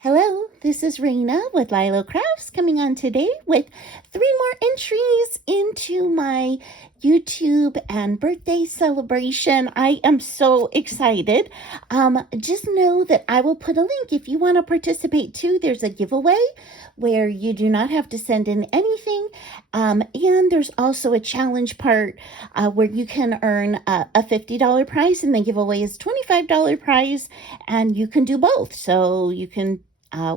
Hello, this is Raina with LYLO Crafts coming on today with 3 more entries into my YouTube and birthday celebration. I am so excited. Just know that I will put a link if you want to participate too. There's a giveaway where you do not have to send in anything. And there's also a challenge part where you can earn a $50 prize, and the giveaway is $25 prize, and you can do both. So you can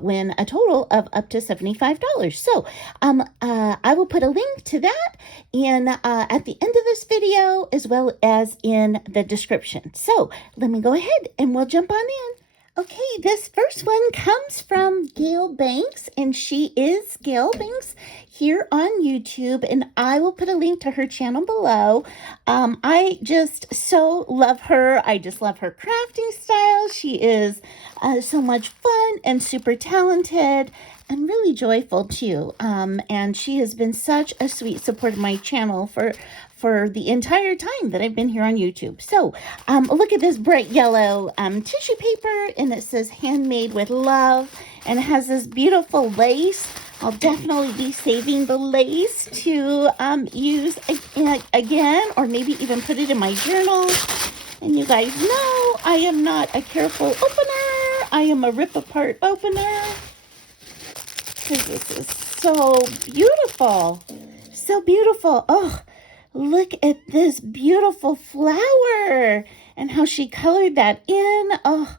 win a total of up to $75. So I will put a link to that at the end of this video, as well as in the description. So let me go ahead and we'll jump on in. Okay, this first one comes from Gail Banks, and she is Gail Banks here on YouTube, and I will put a link to her channel below. I just so love her. I just love her crafting style. She is so much fun and super talented and really joyful too. And she has been such a sweet support of my channel for the entire time that I've been here on YouTube. So look at this bright yellow tissue paper, and it says handmade with love, and it has this beautiful lace. I'll definitely be saving the lace to use again, or maybe even put it in my journal. And you guys know I am not a careful opener. I am a rip apart opener. Because this is so beautiful. So beautiful. Oh, look at this beautiful flower and how she colored that in. Oh,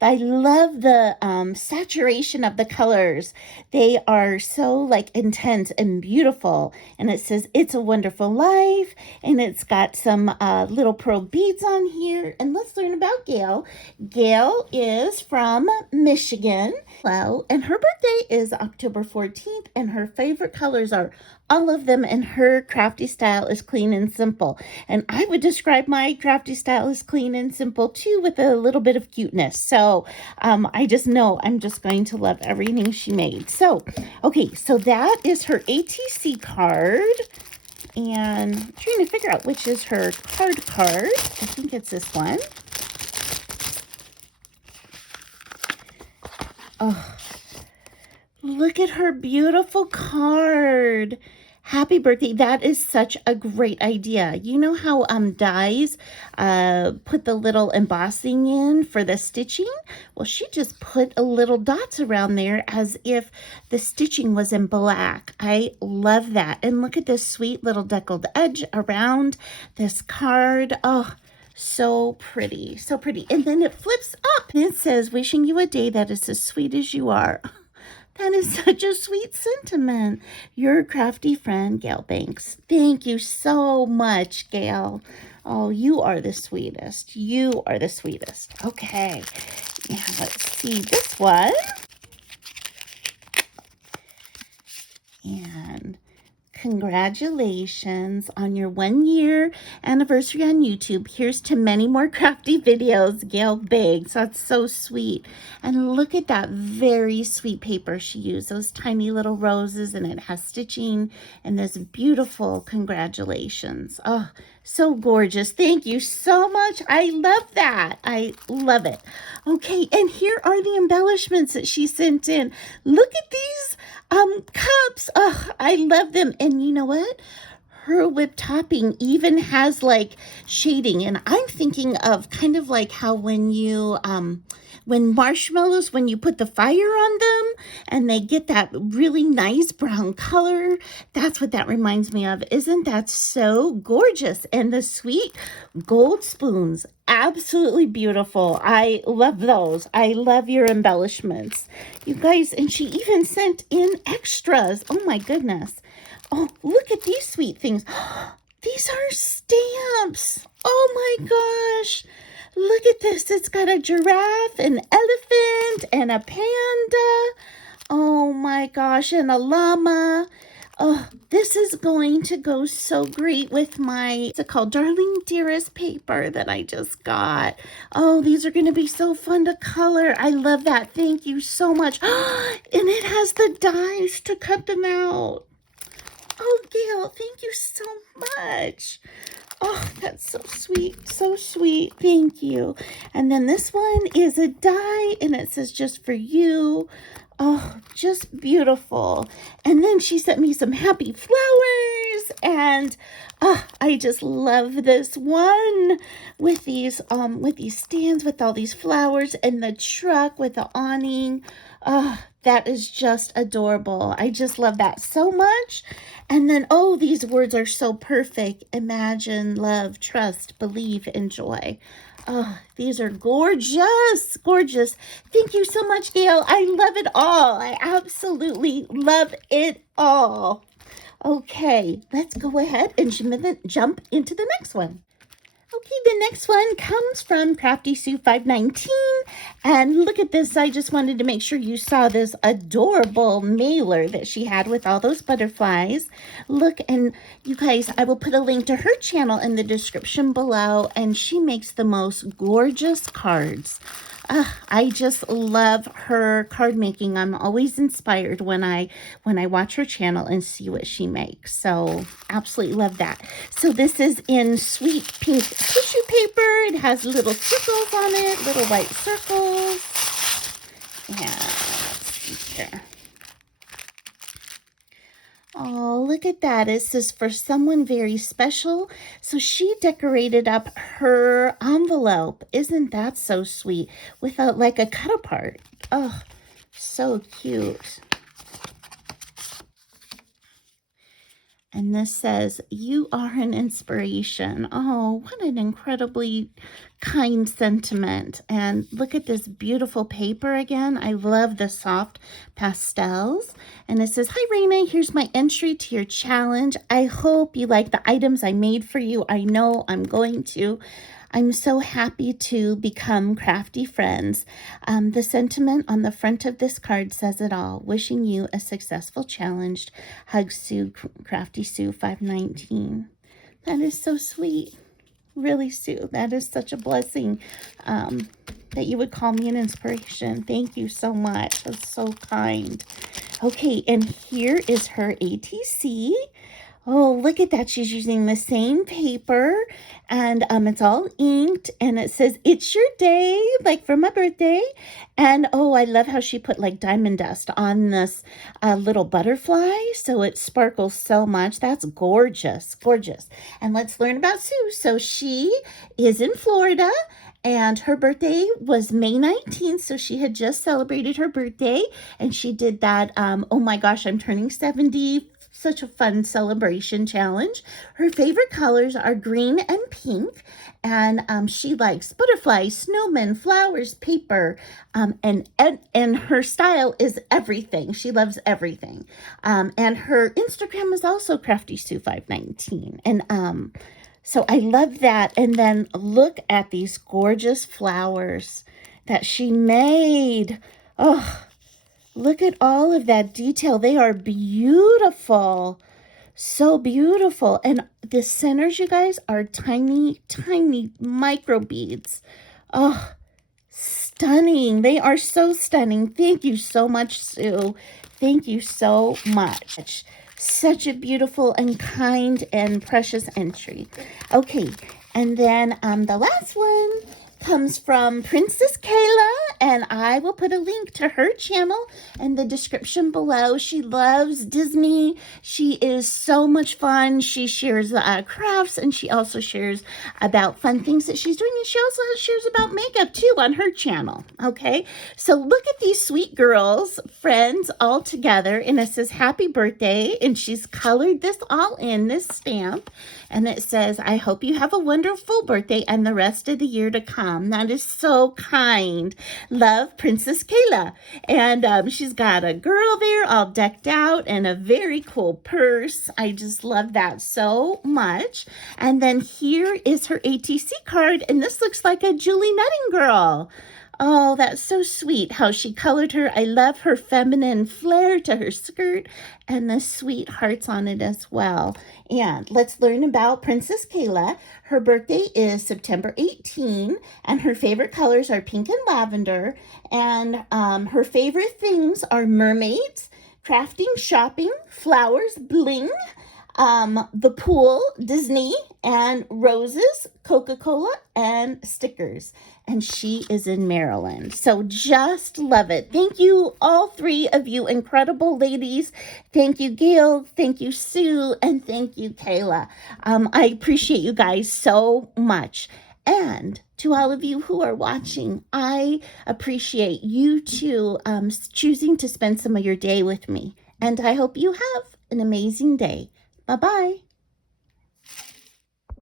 I love the saturation of the colors. They are so like intense and beautiful. And it says, "It's a Wonderful Life." And it's got some little pearl beads on here. And let's learn about Gail. Gail is from Michigan. Well, and her birthday is October 14th. And her favorite colors are all of them, and her crafty style is clean and simple. And I would describe my crafty style as clean and simple too, with a little bit of cuteness. So I just know I'm just going to love everything she made. So, okay, so that is her ATC card. And I'm trying to figure out which is her card. I think it's this one. Oh, look at her beautiful card. Happy birthday. That is such a great idea. You know how dies put the little embossing in for the stitching? Well, she just put a little dots around there as if the stitching was in black. I love that. And look at this sweet little deckled edge around this card. Oh, so pretty, so pretty. And then it flips up and it says, "Wishing you a day that is as sweet as you are." That is such a sweet sentiment. Your crafty friend, Gail Banks. Thank you so much, Gail. Oh, you are the sweetest. You are the sweetest. Okay. Now let's see this one. And congratulations on your 1-year anniversary on YouTube. Here's to many more crafty videos, Gail Banks. That's so sweet. And look at that very sweet paper she used. Those tiny little roses, and it has stitching and this beautiful congratulations. Oh, so gorgeous. Thank you so much. I love that. I love it. Okay, and here are the embellishments that she sent in. Look at these cups. Oh, I love them. And you know what? Her whipped topping even has like shading. And I'm thinking of kind of like how when you when marshmallows, when you put the fire on them and they get that really nice brown color, that's what that reminds me of. Isn't that so gorgeous? And the sweet gold spoons, absolutely beautiful. I love those. I love your embellishments, you guys. And she even sent in extras. Oh my goodness. Oh, look at these sweet things. These are stamps. Oh my gosh. Look at this. It's got a giraffe, an elephant, and a panda. Oh my gosh, and a llama. Oh, this is going to go so great with my, what's it called, Darling Dearest paper that I just got. Oh, these are going to be so fun to color. I love that. Thank you so much. And it has the dies to cut them out. Oh, Gail, thank you so much. Oh, that's so sweet. So sweet. Thank you. And then this one is a die, and it says just for you. Oh, just beautiful. And then she sent me some happy flowers, and I just love this one with these stands with all these flowers and the truck with the awning. Oh, that is just adorable. I just love that so much. And then, oh, these words are so perfect. Imagine, love, trust, believe, and joy. Oh, these are gorgeous, gorgeous. Thank you so much, Gail. I love it all. I absolutely love it all. Okay, let's go ahead and jump into the next one. Okay, the next one comes from CraftySue 519. And look at this. I just wanted to make sure you saw this adorable mailer that she had with all those butterflies. Look, and you guys, I will put a link to her channel in the description below. And she makes the most gorgeous cards. I just love her card making. I'm always inspired when I watch her channel and see what she makes. So absolutely love that. So this is in sweet pink tissue paper. It has little circles on it, little white circles. Yeah, let's see here. Oh, look at that. It says for someone very special. So she decorated up her envelope. Isn't that so sweet? With like a cut apart. Oh, so cute. And this says, you are an inspiration. Oh, what an incredibly kind sentiment. And look at this beautiful paper again. I love the soft pastels. And it says, hi, Raina, here's my entry to your challenge. I hope you like the items I made for you. I know I'm going to. I'm so happy to become crafty friends. The sentiment on the front of this card says it all. Wishing you a successful challenge. Hug, Sue, CraftySue 519. That is so sweet. Really, Sue. That is such a blessing that you would call me an inspiration. Thank you so much. That's so kind. Okay, and here is her ATC. Oh, look at that. She's using the same paper, and it's all inked, and it says, it's your day, like for my birthday. And oh, I love how she put like diamond dust on this little butterfly, so it sparkles so much. That's gorgeous, gorgeous. And let's learn about Sue. So she is in Florida, and her birthday was May 19th, so she had just celebrated her birthday, and she did that, oh my gosh, I'm turning 70, such a fun celebration challenge. Her favorite colors are green and pink, and she likes butterflies, snowmen, flowers, paper, and her style is everything. She loves everything. And her Instagram is also CraftySue519. And so I love that. And then look at these gorgeous flowers that she made. Oh, look at all of that detail. They are beautiful. So beautiful. And the centers, you guys, are tiny, tiny micro beads. Oh, stunning. They are so stunning. Thank you so much, Sue. Thank you so much. Such a beautiful and kind and precious entry. Okay, and then the last one comes from Princess Kayla, and I will put a link to her channel in the description below. She loves Disney. She is so much fun. She shares crafts, and she also shares about fun things that she's doing, and she also shares about makeup too on her channel. Okay, so look at these sweet girls, friends, all together, and it says happy birthday, and she's colored this all in this stamp, and it says, I hope you have a wonderful birthday and the rest of the year to come. That is so kind. Love, Princess Kayla. And she's got a girl there all decked out and a very cool purse. I just love that so much. And then here is her ATC card, and this looks like a Julie Nutting girl. Oh, that's so sweet how she colored her. I love her feminine flair to her skirt and the sweet hearts on it as well. And let's learn about Princess Kayla. Her birthday is September 18, and her favorite colors are pink and lavender. And her favorite things are mermaids, crafting, shopping, flowers, bling, the pool, Disney, and roses, Coca-Cola, and stickers. And she is in Maryland. So just love it. Thank you, all three of you incredible ladies. Thank you, Gail. Thank you, Sue. And thank you, Kayla. I appreciate you guys so much. And to all of you who are watching, I appreciate you too choosing to spend some of your day with me. And I hope you have an amazing day. Bye-bye.